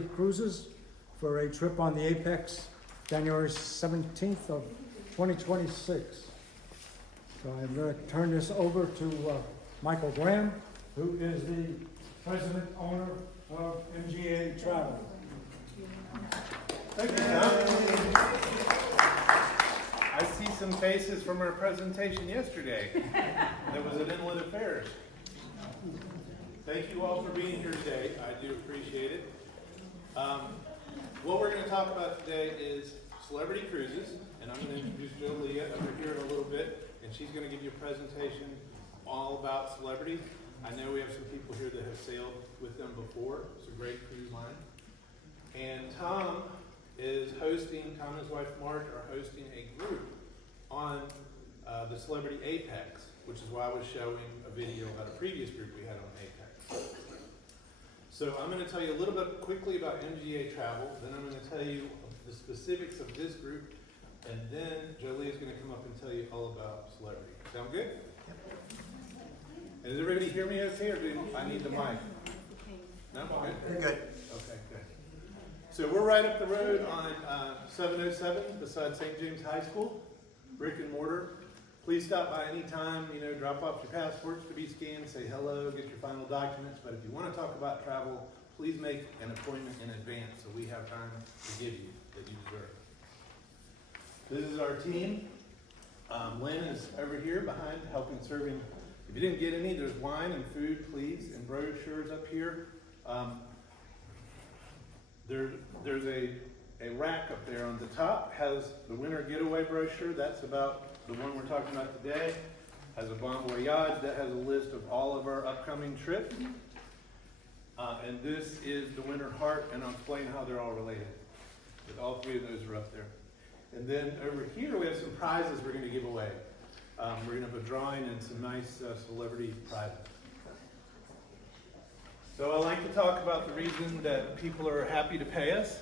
Celebrity Cruises for a trip on the Apex, January 17th of 2026. So I'm going to turn this over to Michael Graham, who is the president owner of MGA Travel. Thank you, Tom. I see some faces from our presentation yesterday that was at Inland Affairs. Thank you all for being here today. I do appreciate it. What we're going to talk about today is celebrity cruises, and I'm going to introduce Julia over here in a little bit, and she's going to give you a presentation all about celebrity. I know we have some people here that have sailed with them before. It's a great cruise line. And Tom and his wife Marge are hosting a group on the Celebrity Apex, which is why I was showing a video about a previous group we had on Apex. So I'm going to tell you a little bit quickly about MGA Travel, then I'm going to tell you the specifics of this group, and then Jolie is going to come up and tell you all about celebrity. Sound good? And does everybody hear me okay, or do I need the mic? No? Okay. Good. Okay, good. So we're right up the road on 707 beside St. James High School, brick and mortar. Please stop by anytime, drop off your passports to be scanned, say hello, get your final documents. But if you want to talk about travel, please make an appointment in advance so we have time to give you that you deserve. This is our team. Lynn is over here behind helping serving. If you didn't get any, there's wine and food, please, and brochures up here. There's a rack up there on the top, has the winter getaway brochure. That's about the one we're talking about today. Has a Bon Voyage that has a list of all of our upcoming trips. And this is the Winter Heart, and I'll explain how they're all related. But all three of those are up there. And then over here we have some prizes we're going to give away. We're going to have a drawing and some nice celebrity prizes. So I like to talk about the reason that people are happy to pay us.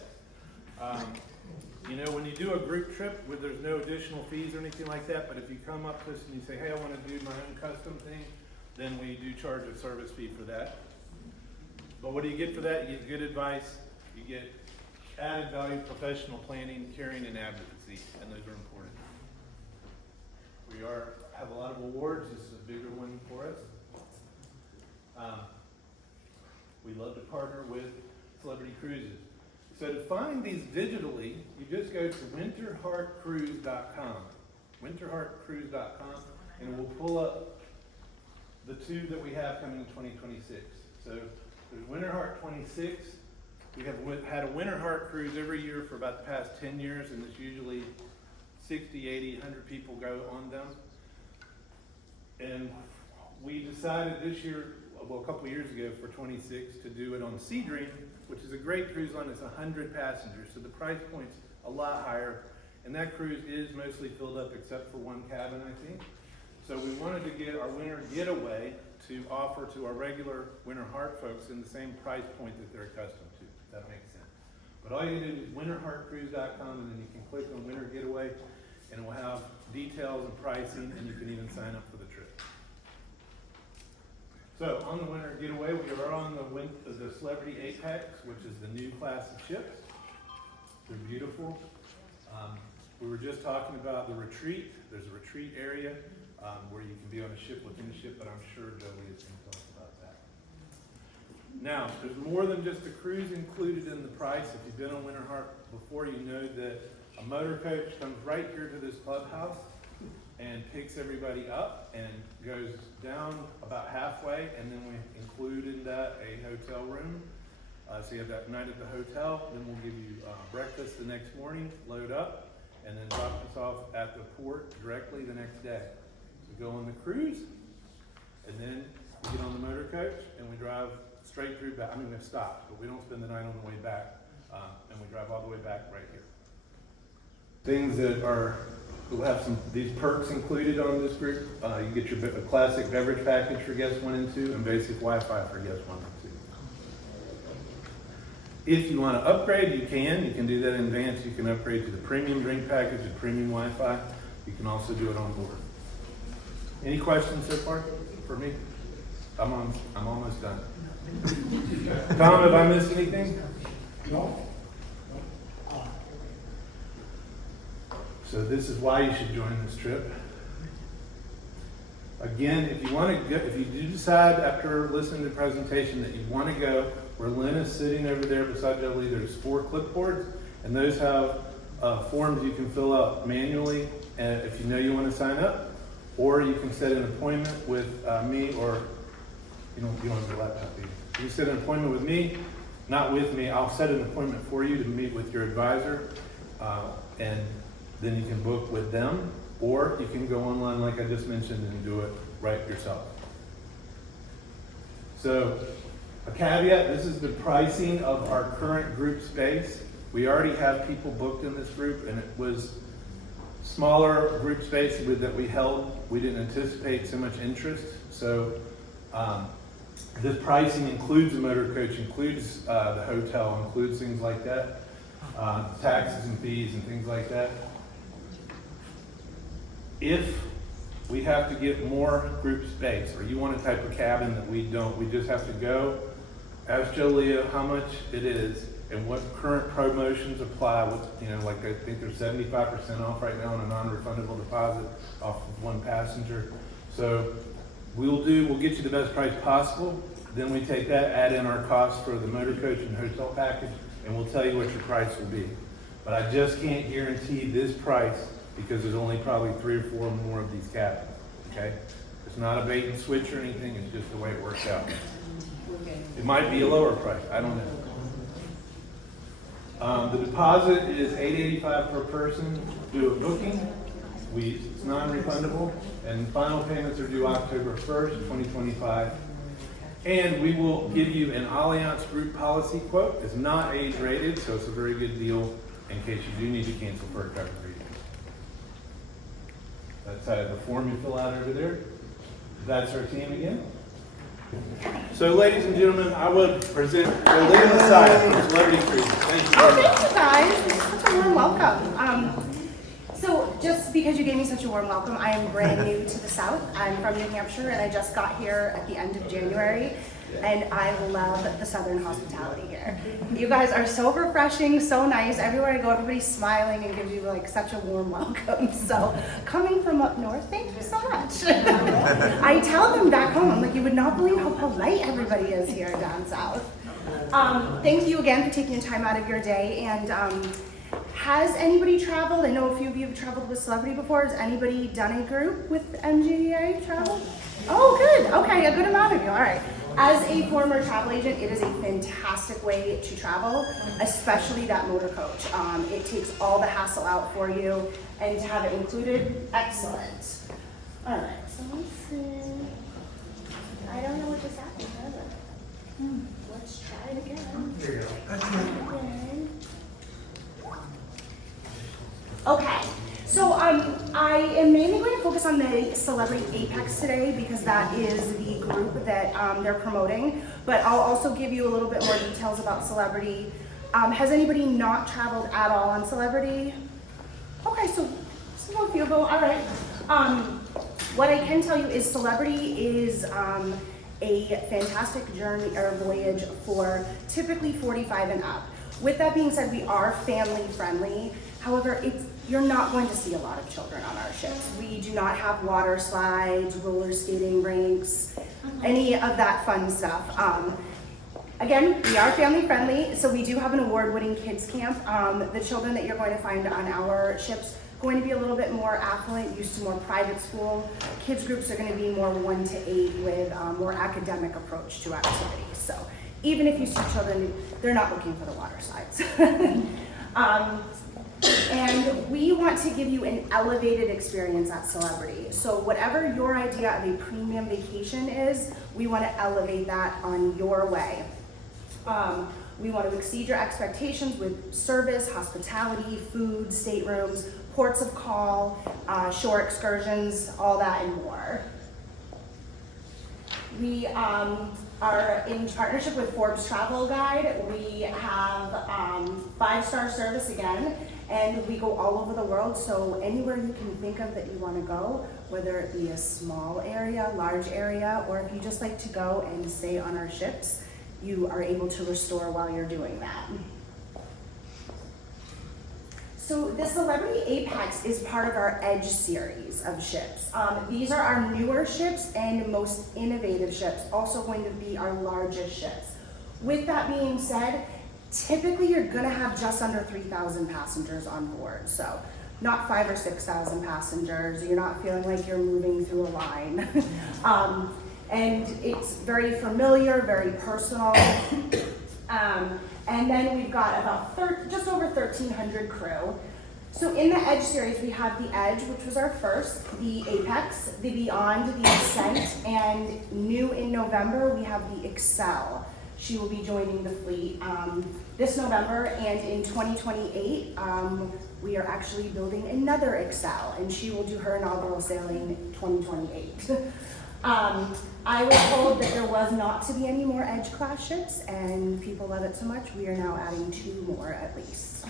When you do a group trip where there's no additional fees or anything like that, but if you come up to us and you say, hey, I want to do my own custom thing, then we do charge a service fee for that. But what do you get for that? You get good advice, you get added value, professional planning, caring, and advocacy, and those are important. We have a lot of awards. This is a bigger one for us. We love to partner with Celebrity Cruises. So to find these digitally, you just go to winterheartcruise.com. Winterheartcruise.com, and we'll pull up the two that we have coming in 2026. So there's Winterheart 26. We have had a Winterheart cruise every year for about the past 10 years, and it's usually 60, 80, 100 people go on them. And we decided this year, a couple of years ago for 26, to do it on Sea Dream, which is a great cruise line. It's 100 passengers, so the price point's a lot higher. And that cruise is mostly filled up except for one cabin, I think. So we wanted to get our Winter Getaway to offer to our regular Winter Heart folks in the same price point that they're accustomed to, if that makes sense. But all you do is winterheartcruise.com, and then you can click on Winter Getaway, and it will have details and pricing, and you can even sign up for the trip. So on the Winter Getaway, we are on the Celebrity Apex, which is the new class of ships. They're beautiful. We were just talking about the retreat. There's a retreat area where you can be on a ship within a ship, but I'm sure Jolie is going to talk about that. Now, there's more than just a cruise included in the price. If you've been on Winter Heart before, you know that a motor coach comes right here to this clubhouse and picks everybody up and goes down about halfway, and then we include in that a hotel room. So you have that night at the hotel, then we'll give you breakfast the next morning, load up, and then drop us off at the port directly the next day. We go on the cruise, and then we get on the motor coach, and we drive straight through back. I mean, we have stopped, but we don't spend the night on the way back, and we drive all the way back right here. Things that we'll have these perks included on this group. You get your classic beverage package for guests 1 and 2, and basic Wi-Fi for guests 1 and 2. If you want to upgrade, you can. You can do that in advance. You can upgrade to the premium drink package and premium Wi-Fi. You can also do it on board. Any questions so far for me? I'm almost done. Tom, have I missed anything? No? So this is why you should join this trip. Again, if you want to go, if you do decide after listening to the presentation that you want to go, where Lynn is sitting over there beside Jolie, there's 4 clipboards, and those have forms you can fill out manually, and if you know you want to sign up, or you can set an appointment with me, or you don't have your laptop, do you? You can set an appointment with me, not with me. I'll set an appointment for you to meet with your advisor, and then you can book with them, or you can go online like I just mentioned and do it right yourself. So, a caveat, this is the pricing of our current group space. We already have people booked in this group, and it was smaller group space that we held. We didn't anticipate so much interest. So this pricing includes the motor coach, includes the hotel, includes things like that, taxes and fees and things like that. If we have to get more group space, or you want a type of cabin that we don't, we just have to go, ask Jolia how much it is and what current promotions apply. With, like I think there's 75% off right now on a non-refundable deposit off of 1 passenger. So we'll get you the best price possible. Then we take that, add in our costs for the motor coach and hotel package, and we'll tell you what your price will be. But I just can't guarantee this price because there's only probably 3 or 4 more of these cabins, okay? It's not a bait and switch or anything, it's just the way it works out. It might be a lower price, I don't know. The deposit is $885 per person, do a booking. It's non-refundable, and final payments are due October 1st, 2025. And we will give you an Allianz group policy quote. It's not age rated, so it's a very good deal in case you do need to cancel for a coverage reason. That's the form you fill out over there. That's our team again. So, ladies and gentlemen, I would present Leah Messiah from Celebrity Cruises. Thank you very much. Thank you guys. Such a warm welcome. So just because you gave me such a warm welcome, I am brand new to the South. I'm from New Hampshire and I just got here at the end of January, and I love the Southern hospitality here. You guys are so refreshing, so nice. Everywhere I go, everybody's smiling and gives you like such a warm welcome. So coming from up north, thank you so much. I tell them back home, I'm like, you would not believe how polite everybody is here down south. Thank you again for taking the time out of your day. And has anybody traveled? I know a few of you have traveled with Celebrity before. Has anybody done a group with MGA travel? Oh, good. Okay, a good amount of you. All right. As a former travel agent, it is a fantastic way to travel, especially that motor coach. It takes all the hassle out for you, and to have it included, excellent. All right, so let's see. I don't know what just happened. Let's try it again. There you go. Okay, so I am mainly going to focus on the Celebrity Apex today because that is the group that they're promoting, but I'll also give you a little bit more details about Celebrity. Has anybody not traveled at all on Celebrity? Okay, so a few go, all right. What I can tell you is Celebrity is a fantastic journey or voyage for typically 45 and up. With that being said, we are family friendly. However, you're not going to see a lot of children on our ships. We do not have water slides, roller skating rinks, any of that fun stuff. Again, we are family friendly, so we do have an award-winning kids camp. The children that you're going to find on our ships going to be a little bit more affluent, used to more private school. Kids groups are going to be more 1 to 8 with more academic approach to activities. So even if you see children, they're not looking for the water slides. And we want to give you an elevated experience at Celebrity. So whatever your idea of a premium vacation is, we want to elevate that on your way. We want to exceed your expectations with service, hospitality, food, staterooms, ports of call, shore excursions, all that and more. We are in partnership with Forbes Travel Guide. We have 5-star service again, and we go all over the world. So anywhere you can think of that you want to go, whether it be a small area, large area, or if you just like to go and stay on our ships, you are able to restore while you're doing that. So the Celebrity Apex is part of our Edge series of ships. These are our newer ships and most innovative ships, also going to be our largest ships. With that being said, typically you're gonna have just under 3,000 passengers on board. So not 5,000 or 6,000 passengers. You're not feeling like you're moving through a line. And it's very familiar, very personal. And then we've got about just over 1,300 crew. So in the Edge series, we have the Edge, which was our first, the Apex, the Beyond, the Ascent, and new in November, we have the Excel. She will be joining the fleet this November, and in 2028, we are actually building another Excel, and she will do her inaugural sailing 2028. I was told that there was not to be any more Edge class ships, and people love it so much, we are now adding 2 more at least.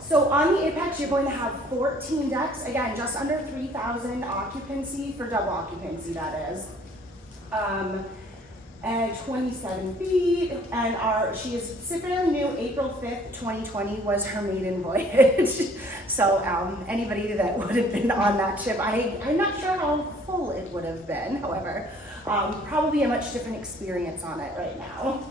So on the Apex, you're going to have 14 decks, again, just under 3,000 occupancy, for double occupancy that is. And 27 feet, and she is fairly new. April 5th, 2020 was her maiden voyage. So anybody that would have been on that ship, I'm not sure how full it would have been, however, probably a much different experience on it right now.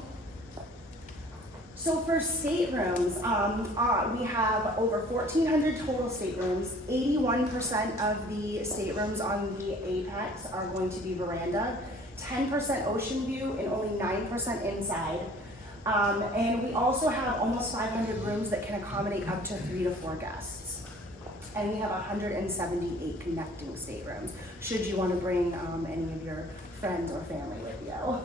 So for staterooms, we have over 1,400 total staterooms. 81% of the staterooms on the Apex are going to be veranda. 10% ocean view and only 9% inside. And we also have almost 500 rooms that can accommodate up to 3 to 4 guests. And we have 178 connecting staterooms, should you want to bring any of your friends or family with you.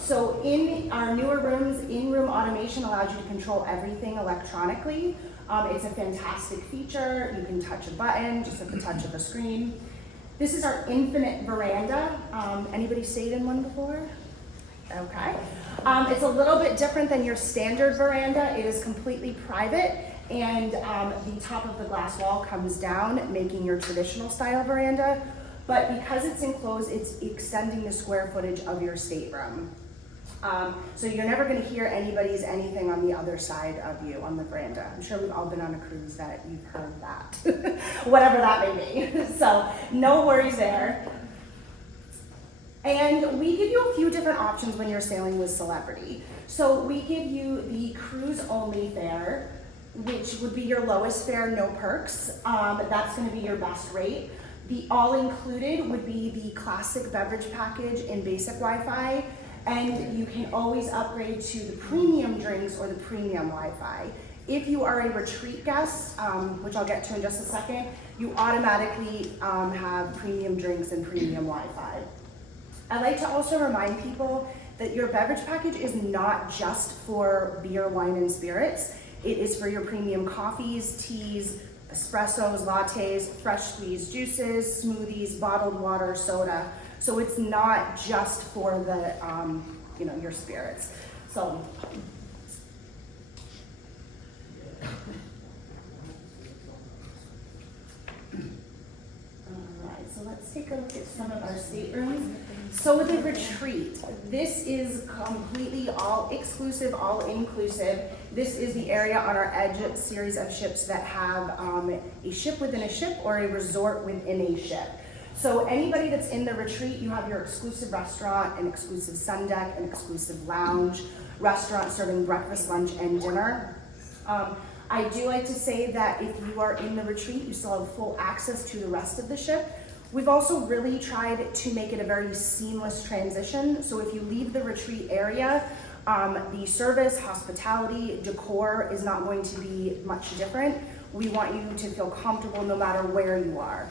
So in our newer rooms, in-room automation allows you to control everything electronically. It's a fantastic feature. You can touch a button just at the touch of the screen. This is our infinite veranda. Anybody stayed in one before? Okay. It's a little bit different than your standard veranda. It is completely private, and the top of the glass wall comes down, making your traditional style veranda. But because it's enclosed, it's extending the square footage of your stateroom. So you're never gonna hear anything on the other side of you on the veranda. I'm sure we've all been on a cruise that you've heard that, whatever that may be. So no worries there. And we give you a few different options when you're sailing with Celebrity. So we give you the cruise only fare, which would be your lowest fare, no perks. That's gonna be your best rate. The all included would be the classic beverage package and basic Wi-Fi. And you can always upgrade to the premium drinks or the premium Wi-Fi. If you are a retreat guest, which I'll get to in just a second, you automatically have premium drinks and premium Wi-Fi. I like to also remind people that your beverage package is not just for beer, wine, and spirits. It is for your premium coffees, teas, espressos, lattes, fresh squeezed juices, smoothies, bottled water, soda. So it's not just for the, your spirits. So, all right, so let's take a look at some of our staterooms. So the retreat, this is completely all exclusive, all inclusive. This is the area on our Edge series of ships that have a ship within a ship or a resort within a ship. So anybody that's in the retreat, you have your exclusive restaurant, an exclusive sun deck, an exclusive lounge, restaurant serving breakfast, lunch, and dinner. I do like to say that if you are in the retreat, you still have full access to the rest of the ship. We've also really tried to make it a very seamless transition. So if you leave the retreat area, the service, hospitality, decor is not going to be much different. We want you to feel comfortable no matter where you are.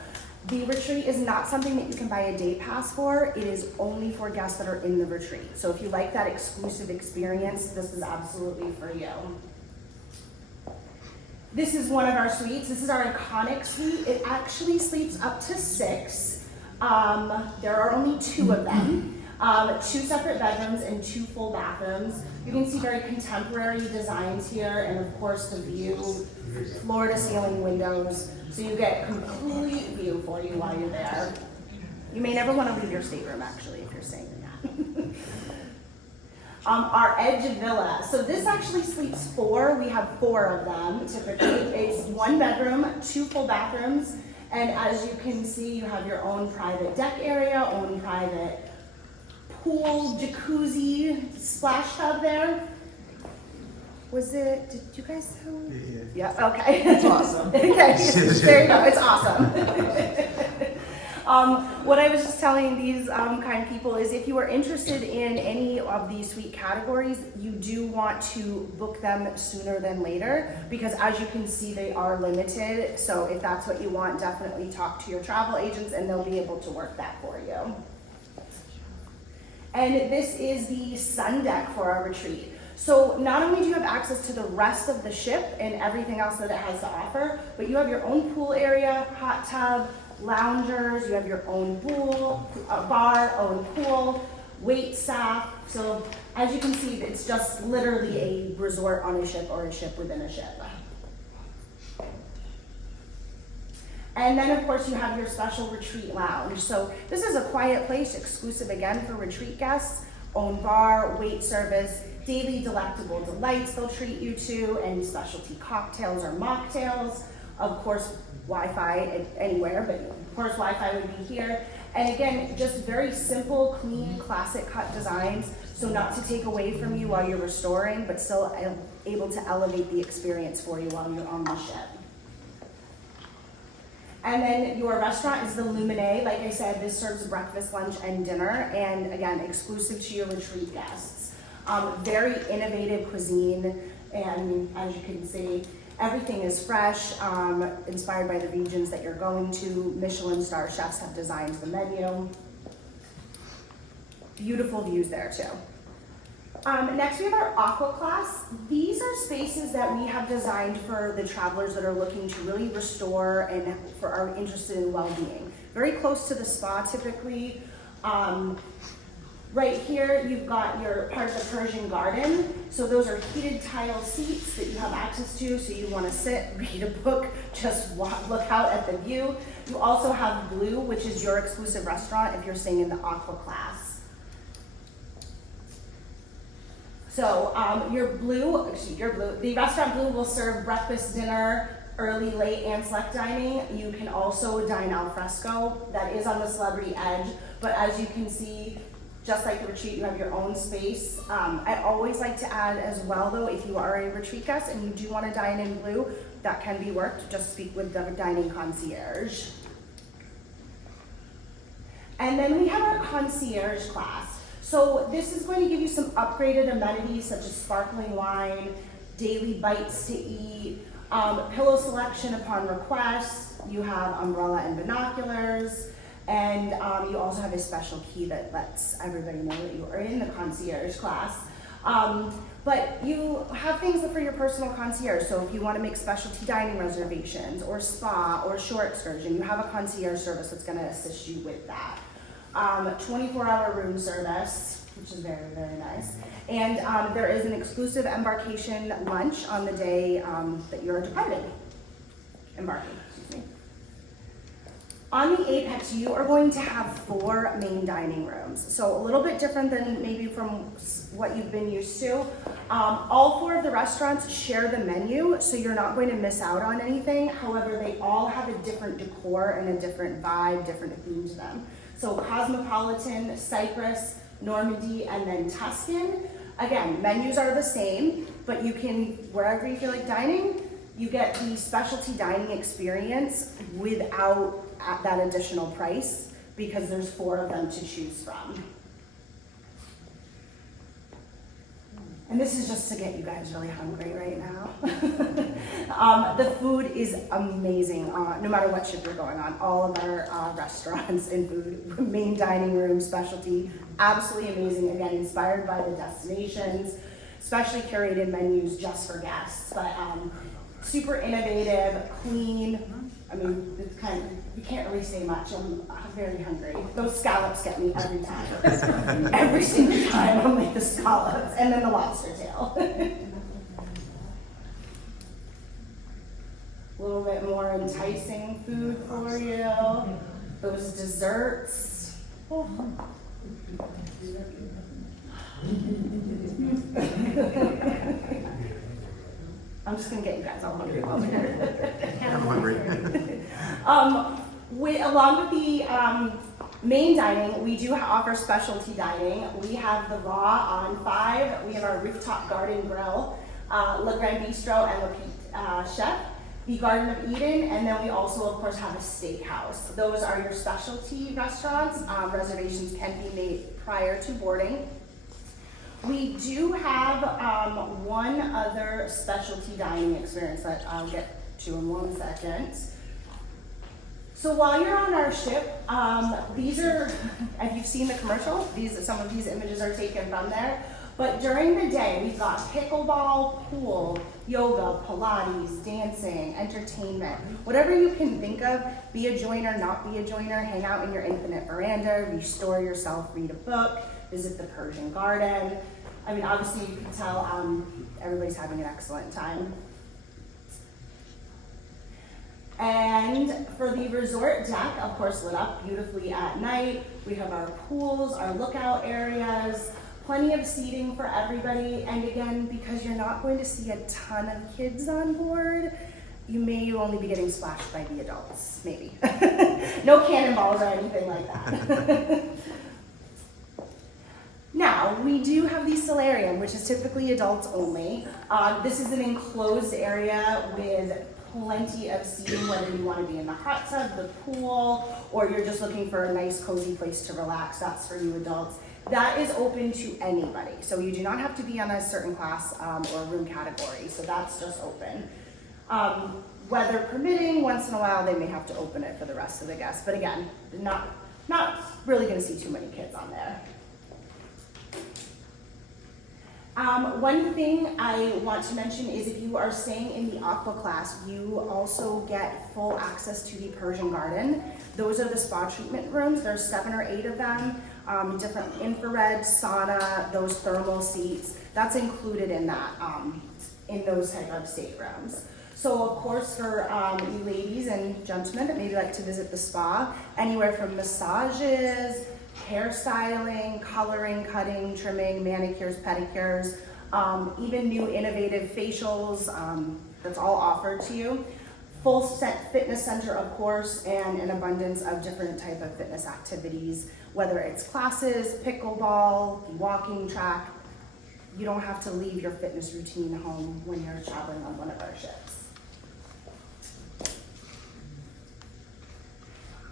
The retreat is not something that you can buy a day pass for. It is only for guests that are in the retreat. So if you like that exclusive experience, this is absolutely for you. This is one of our suites. This is our iconic suite. It actually sleeps up to 6. There are only 2 of them. 2 separate bedrooms and 2 full bathrooms. You can see very contemporary designs here, and of course the view, floor to ceiling windows, so you get complete view for you while you're there. You may never want to leave your stateroom actually if you're staying in that. Our Edge Villa. So this actually sleeps 4. We have 4 of them typically. It's 1 bedroom, 2 full bathrooms, and as you can see, you have your own private deck area, own private pool, jacuzzi, splash tub there. Did you guys know? Yeah, okay. It's awesome. Okay, there you go, it's awesome. What I was just telling these kind people is if you are interested in any of these suite categories, you do want to book them sooner than later, because as you can see, they are limited. So if that's what you want, definitely talk to your travel agents and they'll be able to work that for you. And this is the sun deck for our retreat. So not only do you have access to the rest of the ship and everything else that it has to offer, but you have your own pool area, hot tub, loungers, you have your own pool, bar, own pool, wait staff. So as you can see, it's just literally a resort on a ship or a ship within a ship. And then of course you have your special retreat lounge. So this is a quiet place, exclusive again for retreat guests, own bar, wait service, daily delectable delights they'll treat you to, any specialty cocktails or mocktails. Of course, Wi-Fi anywhere, but of course Wi-Fi would be here. And again, just very simple, clean, classic cut designs. So not to take away from you while you're restoring, but still able to elevate the experience for you while you're on the ship. And then your restaurant is the Lumine. Like I said, this serves breakfast, lunch, and dinner. And again, exclusive to your retreat guests. Very innovative cuisine. And as you can see, everything is fresh, inspired by the regions that you're going to. Michelin star chefs have designed the menu. Beautiful views there too. Next we have our aqua class. These are spaces that we have designed for the travelers that are looking to really restore and are interested in well-being. Very close to the spa typically. Right here, you've got your part of the Persian garden. So those are heated tile seats that you have access to. So you want to sit, read a book, just look out at the view. You also have Blue, which is your exclusive restaurant if you're staying in the aqua class. So the restaurant Blue will serve breakfast, dinner, early, late, and select dining. You can also dine al fresco. That is on the Celebrity Edge. But as you can see, just like the retreat, you have your own space. I always like to add as well though, if you are a retreat guest and you do want to dine in Blue, that can be worked. Just speak with the dining concierge. And then we have our concierge class. So this is going to give you some upgraded amenities such as sparkling wine, daily bites to eat, pillow selection upon request. You have umbrella and binoculars. And you also have a special key that lets everybody know that you are in the concierge class. But you have things for your personal concierge. So if you want to make specialty dining reservations or spa or shore excursion, you have a concierge service that's going to assist you with that. 24-hour room service, which is very, very nice. And there is an exclusive embarkation lunch on the day that you're embarking. On the Apex, you are going to have 4 main dining rooms. So a little bit different than maybe from what you've been used to. All 4 of the restaurants share the menu, so you're not going to miss out on anything. However, they all have a different decor and a different vibe, different theme to them. So Cosmopolitan, Cyprus, Normandy, and then Tuscan. Again, menus are the same, but you can, wherever you feel like dining, you get the specialty dining experience without that additional price because there's 4 of them to choose from. And this is just to get you guys really hungry right now. The food is amazing, no matter what ship you're going on. All of our restaurants and food, main dining room, specialty, absolutely amazing. Again, inspired by the destinations, specially curated menus just for guests. But super innovative, clean. I mean, it's kind of, you can't really say much. I'm very hungry. Those scallops get me every time. Every single time I'm like the scallops and then the lobster tail. A little bit more enticing food for you. Those desserts. Oh, I'm just gonna get you guys all hungry while we're here. I'm hungry. Along with the main dining, we do offer specialty dining. We have the Raw on 5. We have our rooftop garden grill, Le Grand Bistro, and Le Petite Chef, the Garden of Eden, and then we also, of course, have a steakhouse. Those are your specialty restaurants. Reservations can be made prior to boarding. We do have one other specialty dining experience that I'll get to in 1 second. So while you're on our ship, these are, if you've seen the commercial, some of these images are taken from there. But during the day, we've got pickleball, pool, yoga, Pilates, dancing, entertainment, whatever you can think of. Be a joiner, not be a joiner, hang out in your infinite veranda, restore yourself, read a book, visit the Persian garden. I mean, obviously you can tell everybody's having an excellent time. And for the resort deck, of course, lit up beautifully at night. We have our pools, our lookout areas, plenty of seating for everybody. And again, because you're not going to see a ton of kids on board, you may only be getting splashed by the adults, maybe. No cannonballs or anything like that. Now, we do have the solarium, which is typically adults only. This is an enclosed area with plenty of seating, whether you want to be in the hot tub, the pool, or you're just looking for a nice cozy place to relax. That's for you adults. That is open to anybody. So you do not have to be on a certain class or room category. So that's just open. Weather permitting, once in a while they may have to open it for the rest of the guests. But again, not really going to see too many kids on there. One thing I want to mention is if you are staying in the aqua class, you also get full access to the Persian garden. Those are the spa treatment rooms. There's 7 or 8 of them, different infrared, sauna, those thermal seats. That's included in that, in those type of staterooms. So of course for you ladies and gentlemen that maybe like to visit the spa, anywhere from massages, hairstyling, coloring, cutting, trimming, manicures, pedicures, even new innovative facials, that's all offered to you. Full set fitness center, of course, and an abundance of different type of fitness activities, whether it's classes, pickleball, walking track. You don't have to leave your fitness routine home when you're traveling on one of our ships.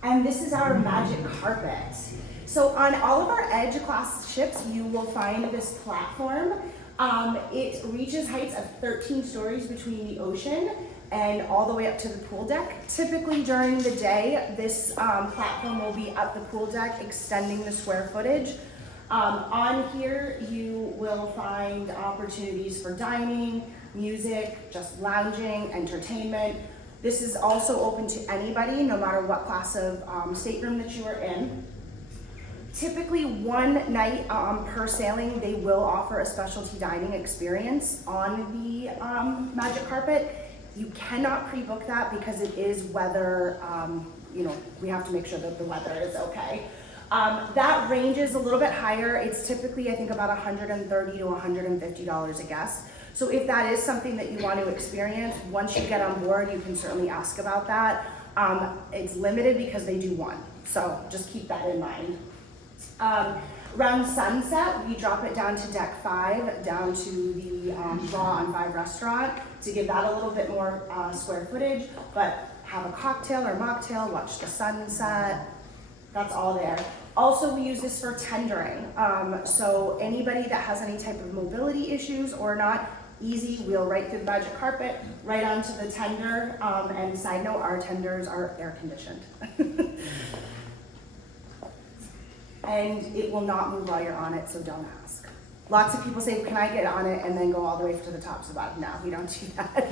And this is our magic carpet. So on all of our Edge class ships, you will find this platform. It reaches heights of 13 stories between the ocean and all the way up to the pool deck. Typically during the day, this platform will be up the pool deck, extending the square footage. On here, you will find opportunities for dining, music, just lounging, entertainment. This is also open to anybody, no matter what class of stateroom that you are in. Typically one night per sailing, they will offer a specialty dining experience on the magic carpet. You cannot pre-book that because it is weather, we have to make sure that the weather is okay. That ranges a little bit higher. It's typically, I think, about $130 to $150 a guest. So if that is something that you want to experience, once you get on board, you can certainly ask about that. It's limited because they do one. So just keep that in mind. Around sunset, we drop it down to deck 5, down to the Raw on 5 restaurant to give that a little bit more square footage, but have a cocktail or mocktail, watch the sunset, that's all there. Also, we use this for tendering. So anybody that has any type of mobility issues or not, easy wheel right through the magic carpet, right onto the tender. And side note, our tenders are air conditioned. And it will not move while you're on it, so don't ask. Lots of people say, can I get on it and then go all the way to the top to the bottom? No, we don't do that.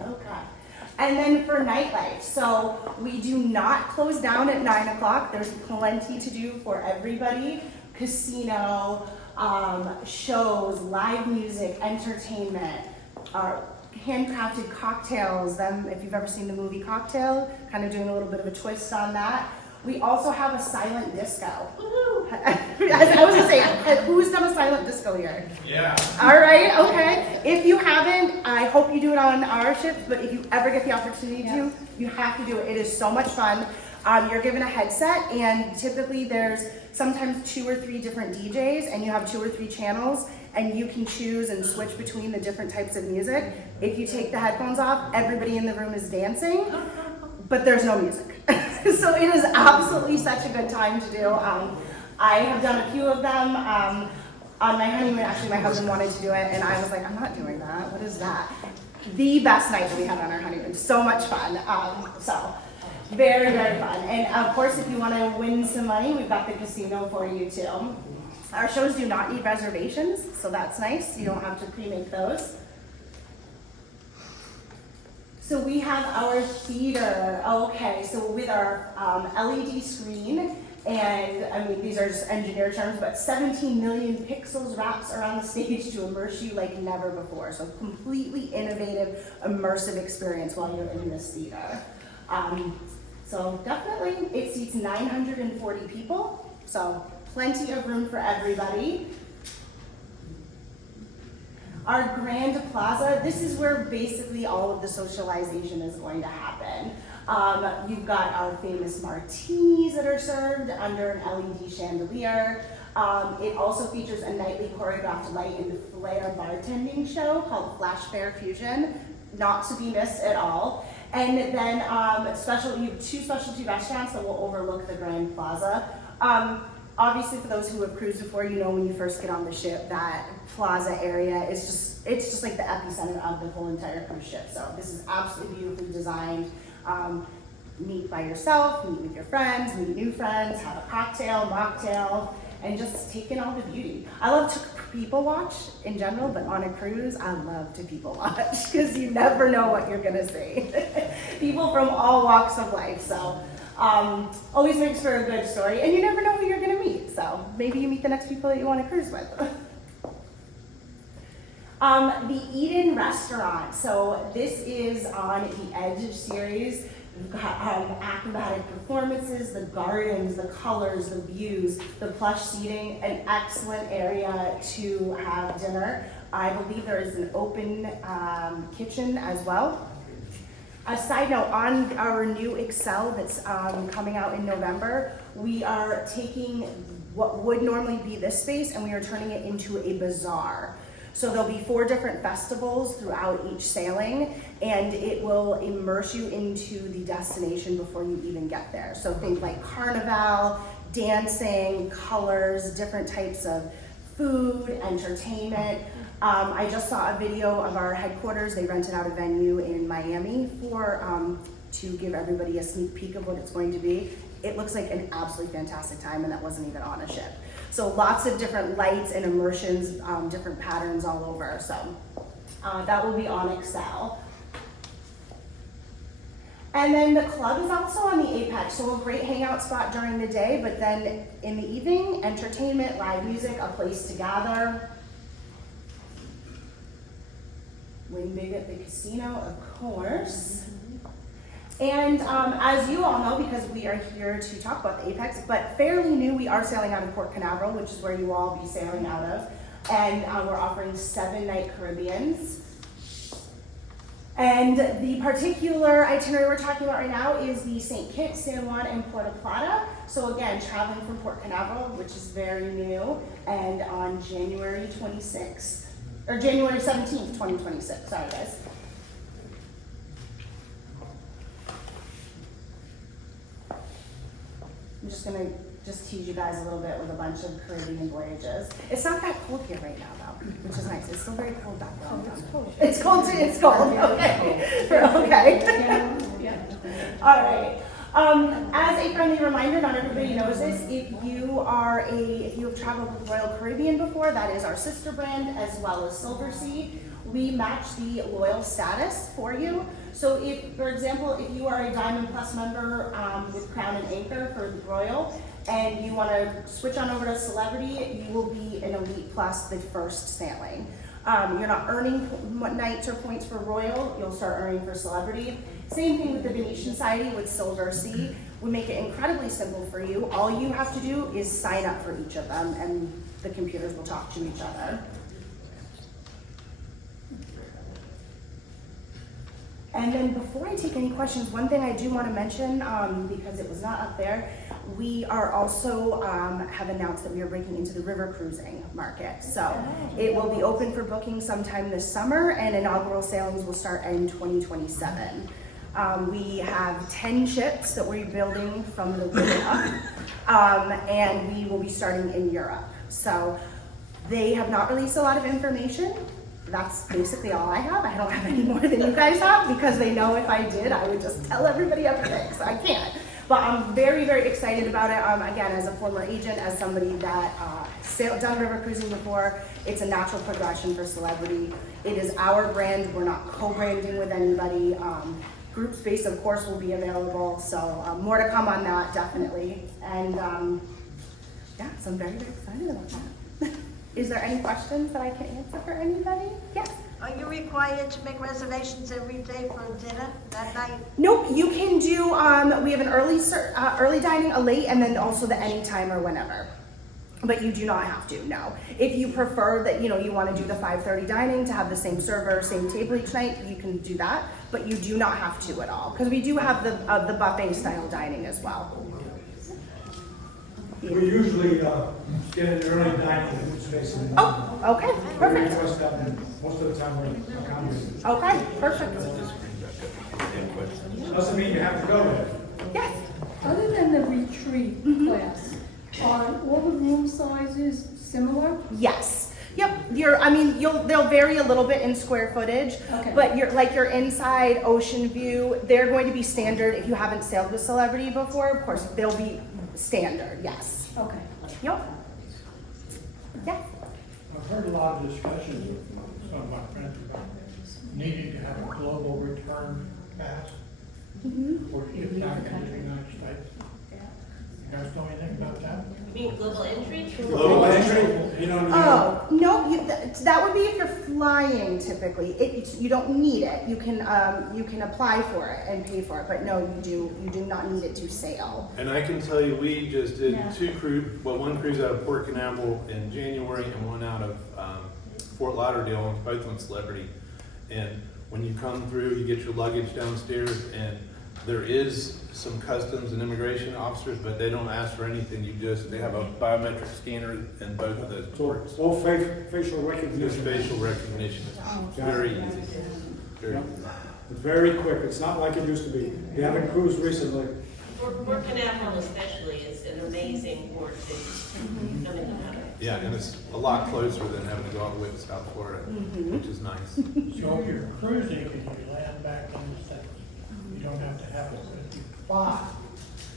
Okay. And then for nightlife, so we do not close down at 9 o'clock. There's plenty to do for everybody. Casino, shows, live music, entertainment. handcrafted cocktails, if you've ever seen the movie Cocktail, kind of doing a little bit of a twist on that. We also have a silent disco. I was gonna say, who's done a silent disco here? Yeah. All right, okay. If you haven't, I hope you do it on our shift, but if you ever get the opportunity to, you have to do it. It is so much fun. You're given a headset, and typically there's sometimes 2 or 3 different DJs, and you have 2 or 3 channels, and you can choose and switch between the different types of music. If you take the headphones off, everybody in the room is dancing, but there's no music. So it is absolutely such a good time to do. I have done a few of them. On my honeymoon, actually, my husband wanted to do it, and I was like, I'm not doing that. What is that? The best night that we had on our honeymoon. So much fun. So very, very fun. And of course, if you want to win some money, we've got the casino for you too. Our shows do not need reservations, so that's nice. You don't have to pre-make those. So we have our theater. Okay, so with our LED screen, and I mean, these are just engineer terms, but 17 million pixels wraps around the stage to immerse you like never before. So completely innovative, immersive experience while you're in this theater. So definitely, it seats 940 people, so plenty of room for everybody. Our Grand Plaza, this is where basically all of the socialization is going to happen. You've got our famous martinis that are served under an LED chandelier. It also features a nightly choreographed light and flare bartending show called Flash Fair Fusion, not to be missed at all. And then you have 2 specialty restaurants that will overlook the Grand Plaza. Obviously, for those who have cruised before, you know when you first get on the ship, that plaza area is it's just like the epicenter of the whole entire cruise ship. So this is absolutely beautifully designed. Meet by yourself, meet with your friends, meet new friends, have a cocktail, mocktail, and just take in all the beauty. I love to people watch in general, but on a cruise, I love to people watch because you never know what you're gonna see. People from all walks of life, so. Always makes for a good story, and you never know who you're going to meet, so maybe you meet the next people that you want to cruise with. The Eden Restaurant, so this is on the Edge series. We've got acrobatic performances, the gardens, the colors, the views, the plush seating, an excellent area to have dinner. I believe there is an open kitchen as well. A side note, on our new Excel that's coming out in November, we are taking what would normally be this space and we are turning it into a bazaar. So there'll be 4 different festivals throughout each sailing, and it will immerse you into the destination before you even get there. So things like carnival, dancing, colors, different types of food, entertainment. I just saw a video of our headquarters. They rented out a venue in Miami to give everybody a sneak peek of what it's going to be. It looks like an absolutely fantastic time, and that wasn't even on a ship. So lots of different lights and immersions, different patterns all over. So that will be on Excel. And then the club is also on the Apex, so a great hangout spot during the day, but then in the evening, entertainment, live music, a place to gather. Win big at the casino, of course. And as you all know, because we are here to talk about the Apex, but fairly new, we are sailing out of Port Canaveral, which is where you all will be sailing out of. And we're offering 7-night Caribbeans. And the particular itinerary we're talking about right now is the St. Kitts, San Juan, and Puerto Plata. So again, traveling from Port Canaveral, which is very new, and on January 26th, or January 17th, 2026, sorry guys. I'm just gonna tease you guys a little bit with a bunch of Caribbean voyages. It's not that cold here right now though, which is nice. It's still very cold back there. It's cold too, it's cold, okay. Okay. Yeah. All right. As a friendly reminder, not everybody knows this, if you have traveled with Royal Caribbean before, that is our sister brand, as well as Silversea. We match the loyal status for you. So if, for example, if you are a Diamond Plus member with Crown and Anchor for the Royal, and you want to switch on over to Celebrity, you will be an Elite Plus the first sailing. You're not earning nights or points for Royal, you'll start earning for Celebrity. Same thing with the Venetian Society with Silver Sea. We make it incredibly simple for you. All you have to do is sign up for each of them and the computers will talk to each other. And then before I take any questions, one thing I do want to mention, because it was not up there, we are also have announced that we are breaking into the river cruising market. So it will be open for booking sometime this summer, and inaugural sailings will start in 2027. We have 10 ships that we're building from the ground up, and we will be starting in Europe. So they have not released a lot of information. That's basically all I have. I don't have any more than you guys have because they know if I did, I would just tell everybody everything, so I can't. But I'm very, very excited about it. Again, as a former agent, as somebody that done river cruising before, it's a natural progression for Celebrity. It is our brand. We're not co-branding with anybody. Group space, of course, will be available. So more to come on that, definitely. And yeah, so I'm very, very excited about that. Is there any questions that I can answer for anybody? Yes? Are you required to make reservations every day for dinner that night? Nope, you can do, we have an early dining, a late, and then also the anytime or whenever. But you do not have to, no. If you prefer that, you want to do the 5:30 dining to have the same server, same table each night, you can do that. But you do not have to at all, because we do have the buffet style dining as well. We usually get an early dining food space in the Oh, okay, perfect. request that, and most of the time we're accommodated. Okay, perfect. Doesn't mean you have to go there. Yes. Other than the retreat class, are all the room sizes similar? Yes. Yep. They'll vary a little bit in square footage, Okay. but your inside ocean view, they're going to be standard. If you haven't sailed with Celebrity before, of course, they'll be standard. Yes. Okay. Yep. Yeah. I've heard a lot of discussions with some of my friends about needing to have a global return pass for ships back into the United States. You guys know anything about that? You mean global entry? Global entry, you don't need. Oh no, that would be if you're flying. Typically, you don't need it. You can apply for it and pay for it, but no, you do not need it to sail. And I can tell you, we just did one cruise out of Port Canaveral in January and one out of Fort Lauderdale, both on Celebrity. And when you come through, you get your luggage downstairs, and there is some customs and immigration officers, but they don't ask for anything. They have a biometric scanner in both of those ports. Full facial Just recognition. facial recognition. It's very easy. Very Yep. easy. It's very quick. It's not like it used to be. You haven't cruised recently. Port Canaveral especially is an amazing port city. No matter how. Yeah, and it's a lot closer than having to go all the way to South Florida, which is nice. So if you're cruising and you land back in the States, you don't have to have it, but if you fly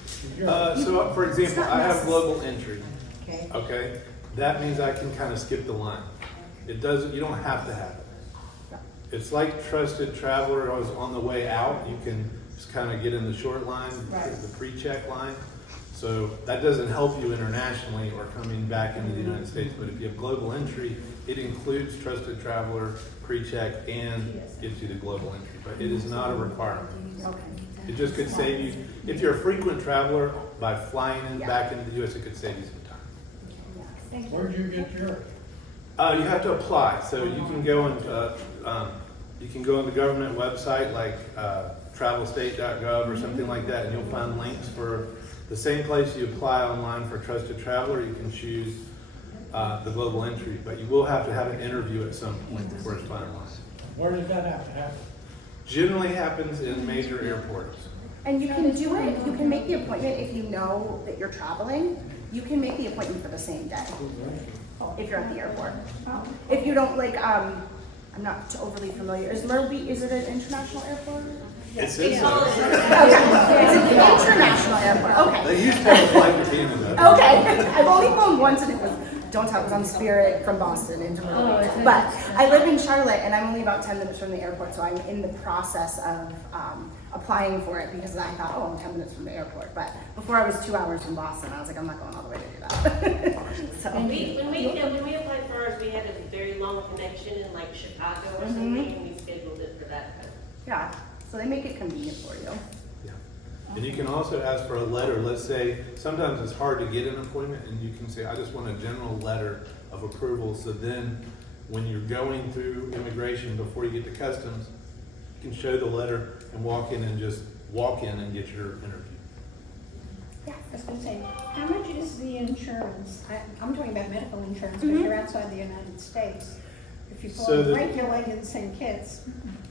to Europe, So for example, not I have necessary. global entry, Okay. okay? That means I can kind of skip the line. You don't have to have it. It's like trusted traveler. I was on the way out, you can just kind of get in the short line, the pre-check line. So that doesn't help you internationally or coming back into the United States, but if you have global entry, it includes trusted traveler, pre-check, and gives you the global entry, but it is not a requirement. Okay. It just could save you, if you're a frequent traveler, by flying in back into the US, it could save you some time. where'd you get yours? You have to apply, so you can go on the government website like travelstate.gov or something like that, and you'll find links for the same place you apply online for trusted traveler. You can choose the global entry, but you will have to have an interview at some point before it's finalized. Where does that have to happen? Generally happens in major airports. And you can do it. You can make the appointment if you know that you're traveling. You can make the appointment for the same day if you're at the airport. If you don't I'm not overly familiar. Is Myrtle Beach? Is it an international airport? It says so. Okay, it's an international airport. Okay. They used to have a flight to Canada. Okay, I've only flown once and it was don't tell, it was on Spirit from Boston into Myrtle Oh, Beach. okay. But I live in Charlotte, and I'm only about 10 minutes from the airport, so I'm in the process of applying for it because I thought, oh, I'm 10 minutes from the airport. But before I was 2 hours from Boston, I was like, I'm not going all the way to do that. So, When we applied for ours, we had a very long connection in like Chicago or something, and we scheduled it for that. yeah, so they make it convenient for you. Yeah. And you can also ask for a letter. Let's say, sometimes it's hard to get an appointment, and you can say, I just want a general letter of approval. So then, when you're going through immigration before you get to customs, you can show the letter and walk in and get your interview. Yeah. I was gonna say, how much is the insurance? I'm talking about medical insurance, Mm-hmm. but you're outside the United States. If you So fall and the- break your leg in St. Kitts,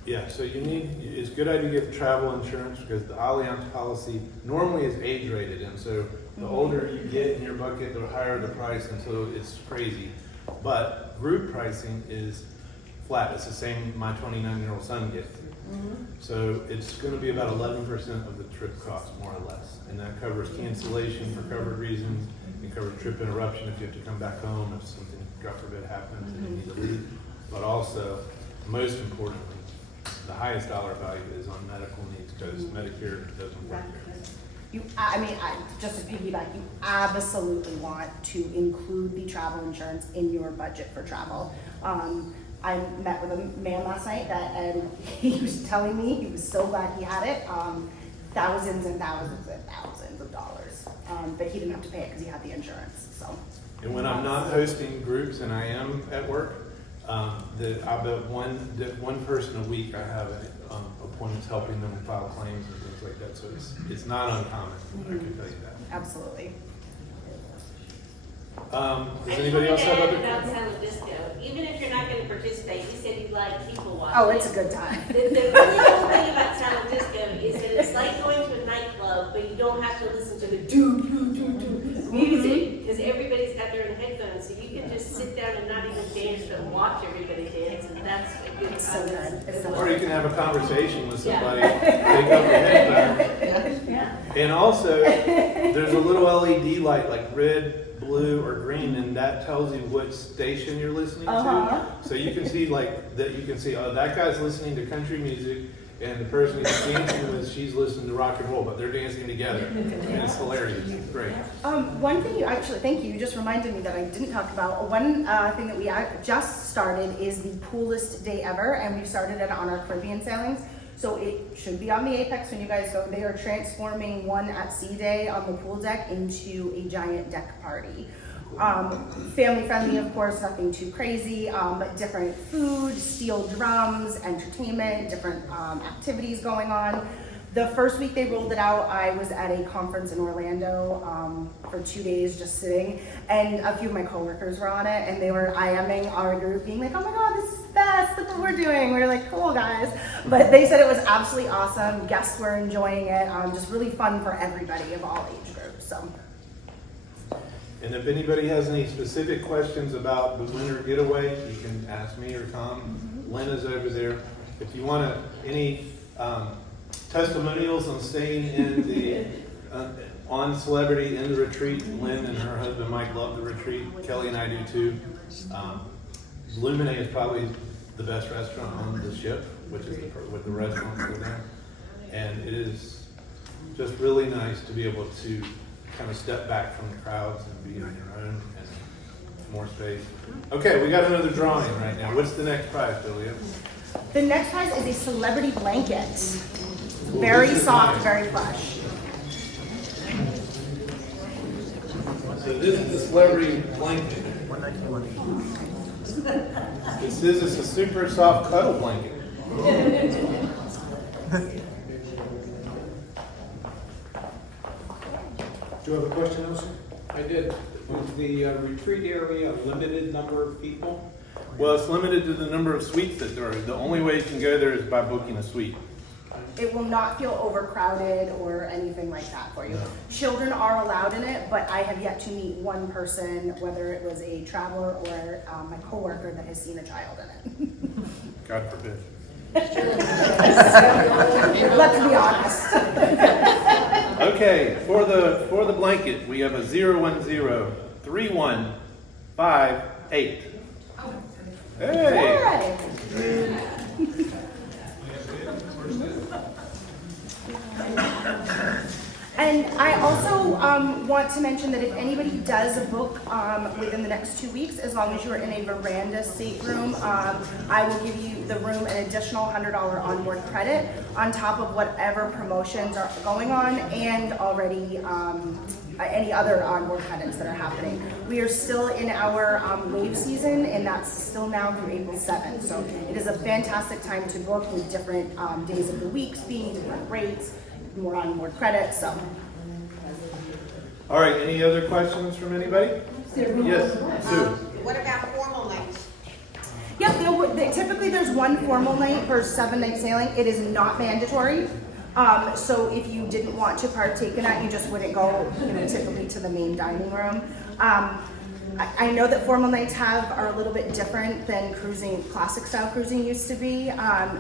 Yeah, so it's a good idea to get travel insurance because the Allianz policy normally is age rated, and so the older you get in your bucket, the higher the price, and so it's crazy. But group pricing is flat. It's the same my 29-year-old son gets. So it's going to be about 11% of the trip cost, more or less, and that covers cancellation for covered reasons. It covers trip interruption if you have to come back home if something, God forbid, happens and you need to leave. But also, most importantly, the highest dollar value is on medical needs because Medicare doesn't work there. Just to piggyback, you absolutely want to include the travel insurance in your budget for travel. I met with a man last night and he was telling me he was so glad he had it, thousands and thousands and thousands of dollars. But he didn't have to pay it because he had the insurance, so. And when I'm not hosting groups and I am at work, I bet one person a week I have appointments helping them file claims and things like that. So it's not uncommon. I can tell you that. Absolutely. Does I anybody else have other? about Salad Disco. Even if you're not going to participate, you said you'd like people watching. Oh, it's a good time. The really cool thing about Salad Disco is that it's like going to a nightclub, but you don't have to listen to the music because everybody's got their own headphones, so you can just sit down and not even dance, but watch everybody dance, and that's a good It's so good. It's so Or you can have a conversation with somebody, Yeah. take off your headphone. And also, there's a little LED light, like red, blue, or green, and that tells you which station you're listening to. So you can see oh, that guy's listening to country music, and the person he's dancing with, she's listening to rock and roll, but they're dancing together. And it's hilarious. It's great. One thing thank you, you just reminded me that I didn't talk about. One thing that we just started is the coolest day ever, and we've started it on our Caribbean sailings. So it should be on the Apex when you guys go. They are transforming one at sea day on the pool deck into a giant deck party. Family friendly, of course, nothing too crazy, but different food, steel drums, entertainment, different activities going on. The first week they rolled it out, I was at a conference in Orlando for 2 days just sitting, and a few of my coworkers were on it, and they were IMing our group, being like, oh my God, this is the best, look what we're doing. We were like, cool guys. But they said it was absolutely awesome, guests were enjoying it, just really fun for everybody of all age groups, so. And if anybody has any specific questions about the winter getaway, you can ask me or Tom. Lena's over there. If you want any testimonials on staying in the on Celebrity in the retreat, Lynn and her husband Mike love the retreat. Kelly and I do too. Lumine is probably the best restaurant on the ship, which is with the restaurant over there. And it is just really nice to be able to kind of step back from the crowds and be on your own and more space. Okay, we got another drawing right now. What's the next prize, Julia? The next prize is a celebrity blanket. Very this is soft, nice. very plush. So this is the celebrity blanket. This is a super soft cuddle blanket. Do you have a question, Elsie? I did. Was the retreat area a limited number of people? Well, it's limited to the number of suites that there are. The only way you can go there is by booking a suite. It will not feel overcrowded or anything like that for you. No. Children are allowed in it, but I have yet to meet one person, whether it was a traveler or my coworker, that has seen a child in it. God forbid. Let's be honest. Okay, for the blanket, we have a 010-3156. 58. Hey! And I also want to mention that if anybody does book within the next 2 weeks, as long as you're in a veranda stateroom, I will give you the room an additional $100 onboard credit on top of whatever promotions are going on and already any other onboard credits that are happening. We are still in our wave season, and that's still now through April 7th. So it is a fantastic time to book with different days of the week being different rates, more onboard credits. So. All right, any other questions from anybody? Yes, Sue. What about formal nights? Yeah, typically there's one formal night per 7-night sailing. It is not mandatory. So if you didn't want to partake in that, you just wouldn't go, typically to the main dining room. I know that formal nights are a little bit different than cruising, classic style cruising used to be.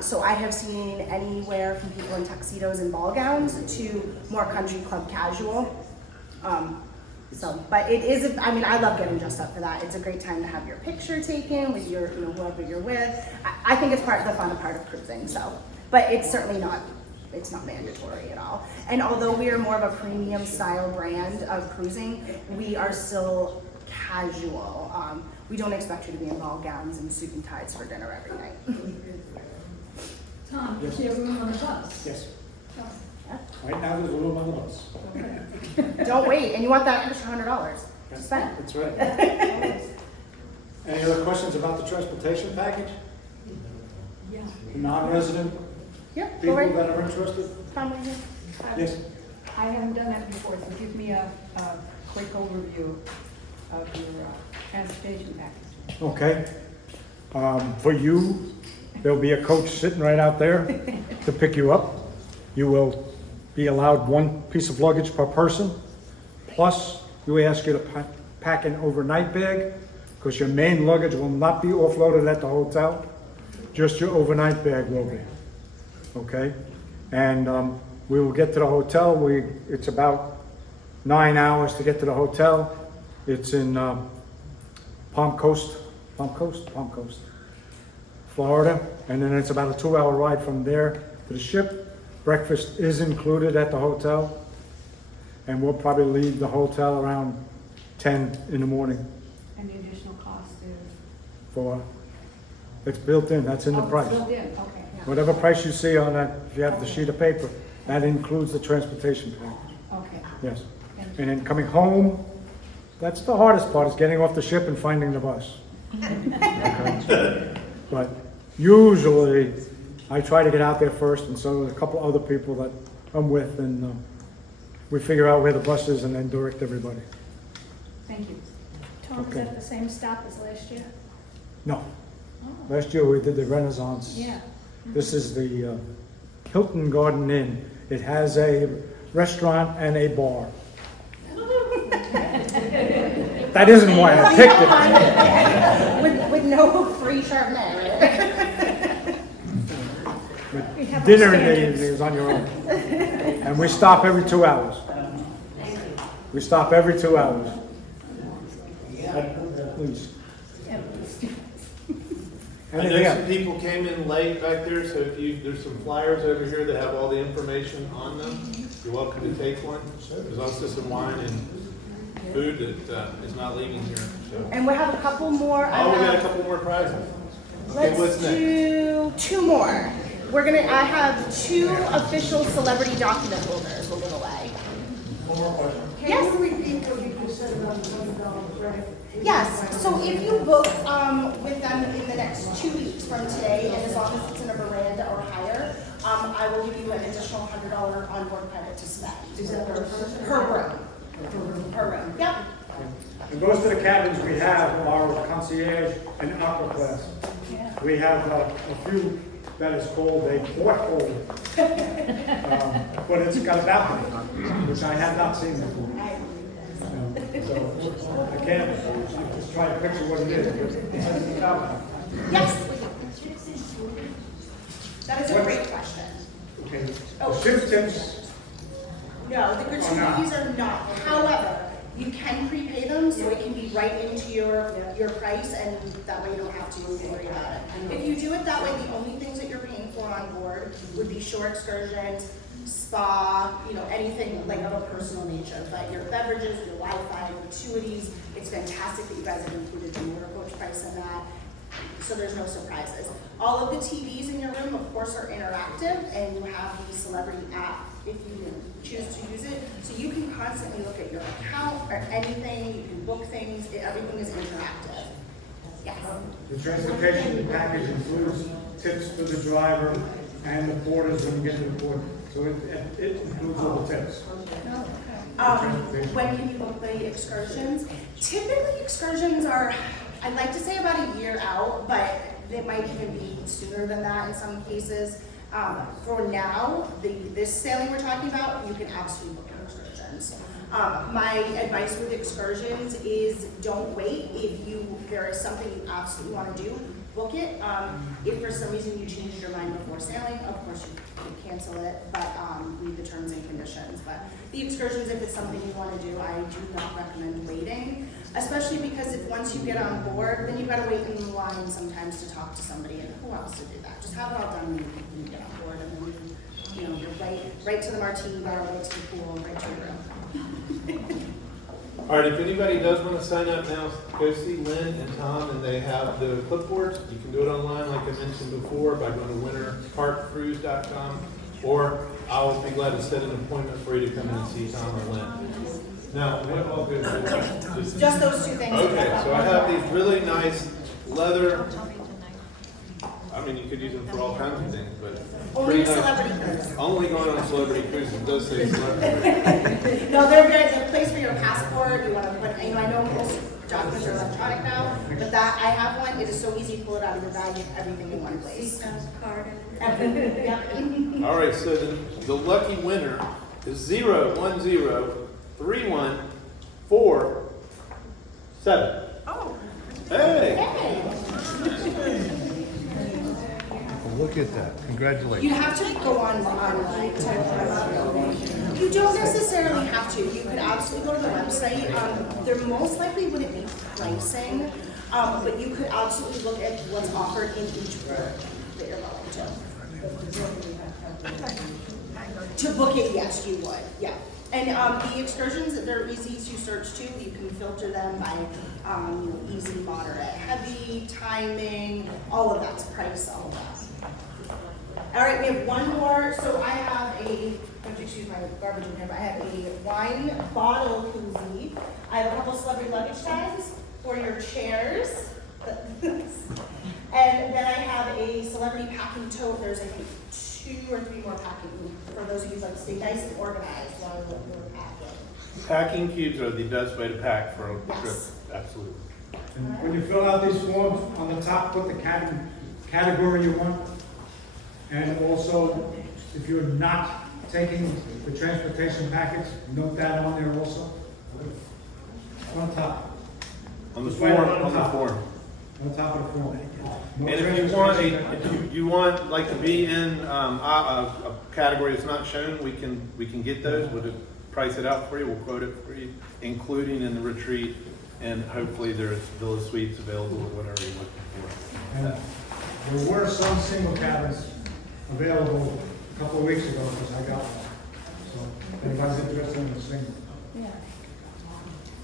So I have seen anywhere from people in tuxedos and ball gowns to more country club casual. But it is, I love getting dressed up for that. It's a great time to have your picture taken with your, whoever you're with. I think it's the fun part of cruising. So, but it's certainly not. It's not mandatory at all. And although we are more of a premium style brand of cruising, we are still casual. We don't expect you to be in ball gowns and suit and ties for dinner every night. Tom, is there room on the bus? Yes. Oh, Right now, there's a room on the bus. Don't wait, and you want that extra $100 to spend. That's right. Any other questions about the transportation package? Yeah. Non-resident Yep, go people right. that are interested? Tom, right here. Yes. I haven't done that before, so give me a quick overview of your transportation package. Okay. For you, there'll be a coach sitting right out there to pick you up. You will be allowed one piece of luggage per person. Plus, we ask you to pack an overnight bag because your main luggage will not be offloaded at the hotel. Just your overnight bag will be. Okay? And we will get to the hotel. It's about 9 hours to get to the hotel. It's in Palm Coast, Florida. And then it's about a 2-hour ride from there to the ship. Breakfast is included at the hotel. And we'll probably leave the hotel around 10 in the morning. And the additional cost is? For it's built in, that's in the price. Built in, okay. Whatever price you see on that, if you have the sheet of paper, that includes the transportation package. Okay. Yes. Thank And then coming home, that's the hardest part, is getting off the ship and finding the bus. Okay. But usually, I try to get out there first, and so there's a couple other people that I'm with, and we figure out where the bus is and then direct everybody. Thank you. Tom, is that the same stop as last year? No. Last year we did the Renaissance. Yeah. This is the Hilton Garden Inn. It has a restaurant and a bar. That isn't why I picked it. With no free Chardonnay, right? But dinner in the evening is on your own. And we stop every 2 hours. We stop every 2 hours. At least. I know Anything some else? people came in late back there, so there's some flyers over here that have all the information on them. You're welcome to take one. There's also some wine and food that is not leaving here, so. And we have a couple more. Oh, we got a couple more prizes. Okay, what's Let's next? do 2 more. I have 2 official celebrity document holders we'll give away. One more question. Yes. Can you repeat what you just said about $20 credit? Yes, so if you book with them in the next 2 weeks from today, and as long as it's in a veranda or higher, I will give you an additional $100 onboard credit to spend. Is that per person? Per room. Per room, yep. And most of the cabins we have are concierge and opera class. We have a few that is called a port holder. But it's got a balcony, which I have not seen before. So I can't, I'm just trying to picture what it is. It's a balcony. Yes. That is a great question. Okay. The ship tips, No, the gratuities are not. However, You can prepay them, so it can be right into your price, and that way you don't have to worry about it. If you do it that way, the only things that you're paying for on board would be shore excursions, spa, anything like of a personal nature. But your beverages, your Wi-Fi, gratuities, it's fantastic that you guys have included the motor coach price in that, so there's no surprises. All of the TVs in your room, of course, are interactive, and you have the Celebrity app if you choose to use it. So you can constantly look at your account or anything, you can book things, everything is interactive. Yes. The transportation package includes tips for the driver and the porters when you get to the port. So it includes all the tips. When can you book the excursions? Typically excursions are, I'd like to say about a year out, but it might even be sooner than that in some cases. For now, this sailing we're talking about, you can absolutely book your excursions. My advice with excursions is don't wait. If there is something you absolutely want to do, book it. If for some reason you changed your mind before sailing, of course you can cancel it, but read the terms and conditions. But the excursions, if it's something you want to do, I do not recommend waiting, especially because if once you get on board, then you've got to wait in the line sometimes to talk to somebody, and who wants to do that? Just have it all done when you get on board, and then you're right to the martini bar, right to the pool, right to your room. All right, if anybody does want to sign up now, go see Lynn and Tom, and they have the clipboards. You can do it online, like I mentioned before, by going to winterparkcruise.com, or I'll be glad to set an appointment for you to come in and see Tom or Lynn. Now, what all goes with it? Just those two things. Okay, so I have these really nice leather, I mean, you could use them for all kinds of things, but. Only pretty nice. Celebrity cruise. Only going on Celebrity Cruise, it does say Celebrity. No, they're good. They're a place for your passport. You want to put, I know most documents are electronic now, but I have one. It is so easy to pull it out of your bag. You have everything in one place. Everything. Yep. All right, so the lucky winner is 0103147. Oh. Hey! Hey. Look at that, congratulations. You have to go online to. You don't necessarily have to. You could absolutely go to the website. There most likely wouldn't be pricing, but you could absolutely look at what's offered in each group that you're going to. To book it, yes, you would. Yeah. And the excursions, they're easy to search too. You can filter them by easy, moderate, heavy, timing, all of that's price, all of that. All right, we have one more. So I have excuse my garbage in here, but I have a wine bottle koozie. I have a couple celebrity luggage tags for your chairs. And then I have a celebrity packing tote. There's, I think, 2 or 3 more packing for those of you who like to stay nice and organized while you're packing. Packing cubes are the best way to pack for a trip, Yes. absolutely. And when you fill out these forms, on the top, put the category you want. And also, if you're not taking the transportation package, note that on there also. On top. On the Just write it form, on the top. form. On top of the form. No And if you want transportation package. like to be in a category that's not shown, we can get those. We'll just price it out for you. We'll quote it for you, including in the retreat, and hopefully there's villa suites available or whatever you're looking for. And there were some single cabins available a couple of weeks ago, because I got one. So, if anybody's interested in the single.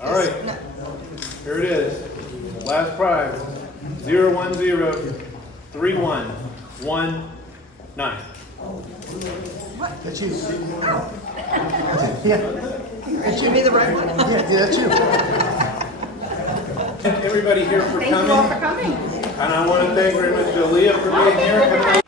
All right, here it is. Last prize, 0103119. That's you. It should be the right one. Yeah, that's you. Everybody here for Thank you all coming, for coming. and I want to thank very much Aaliyah for being here.